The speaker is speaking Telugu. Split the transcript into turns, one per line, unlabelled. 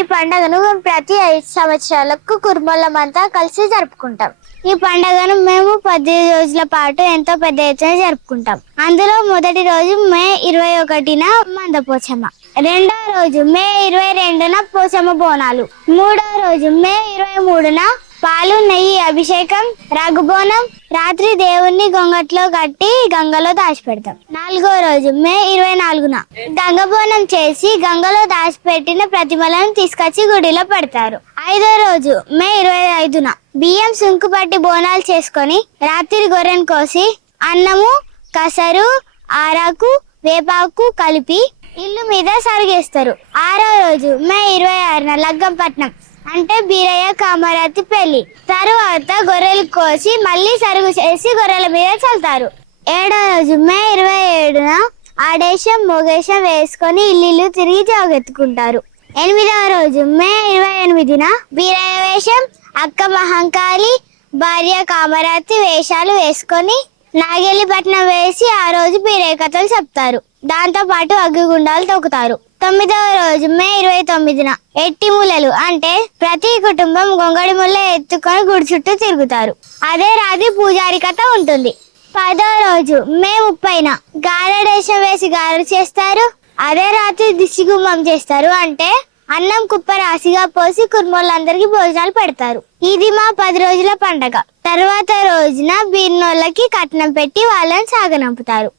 ఈ పండుగను మేము ప్రతి ఐదు సంవత్సరాలకు కుటుంబంతా కలిసి జరుపుకుంటాం. ఈ పండుగను మేము పది రోజుల పాటు ఎంతో పెద్ద ఎత్తున జరుపుకుంటాం. అందులో మొదటి రోజు మే ఇరవై ఒకటిన మందపోచమ్మ. రెండో రోజు మే ఇరవై రెండున పోచమ్మ బోనాలు. మూడో రోజు మే ఇరవై మూడున పాలు నెయ్యి అభిషేకం రఘుబోనం రాత్రి దేవుణ్ణి గొంగట్లో కట్టి గంగలో దాచిపెడతాం. నాలుగో రోజు మే ఇరవై నాలుగున. గంగబోనం చేసి గంగలో దాచిపెట్టిన ప్రతిమలను తీసుకొచ్చి గుడిలో పెడతారు. ఐదో రోజు మే ఇరవై ఐదున. బియ్యం సుంకు పట్టి బోనాలు చేసుకొని రాత్రి గొర్రెను కోసి అన్నము కసరు ఆరాకు వేపాకు కలిపి ఇల్లు మీద సరిగేస్తారు. ఆరో రోజు మే ఇరవై ఆరున లగ్గంపట్నం. అంటే బీరయ్య కామరాతి పెళ్ళి తరువాత గొర్రెలు కోసి మళ్ళీ సరుగు చేసి గొర్రెల మీద చల్లుతారు. ఏడో రోజు మే ఇరవై ఏడున ఆడేశం మొగేశం వేసుకొని ఇల్లు తిరిగి జోగెత్తుకుంటారు. ఎనిమిదవ రోజు మే ఇరవై ఎనిమిదిన బీరయ్య వేషం అక్క మహంకాళి భార్య కామరాతి వేషాలు వేసుకొని నాగెల్లి వేసి ఆ రోజు బీరయ్య కథలు చెప్తారు. దాంతో పాటు అగ్గిగుండాలు తొక్కుతారు తొమ్మిదవ రోజు మే ఇరవై తొమ్మిదిన ఎట్టి ములలు అంటే ప్రతి కుటుంబం గొంగడి ముళ్ళ ఎత్తుకొని గుడి చుట్టూ తిరుగుతారు. అదే రాత్రి పూజారి కథ ఉంటుంది. పదో రోజు మే ముప్పైన గారడేశం వేసి గారడు చేస్తారు. అదే రాత్రి దిష్టి చేస్తారు అంటే అన్నం కుప్ప రాశిగా పోసి కుర్మోళ్ళందరికీ భోజనాలు పెడతారు. ఇది మా పది రోజుల పండగ. తర్వాత రోజున బీర్నోళ్ళకి కట్నం పెట్టి వాళ్ళని సాగనంపుతారు.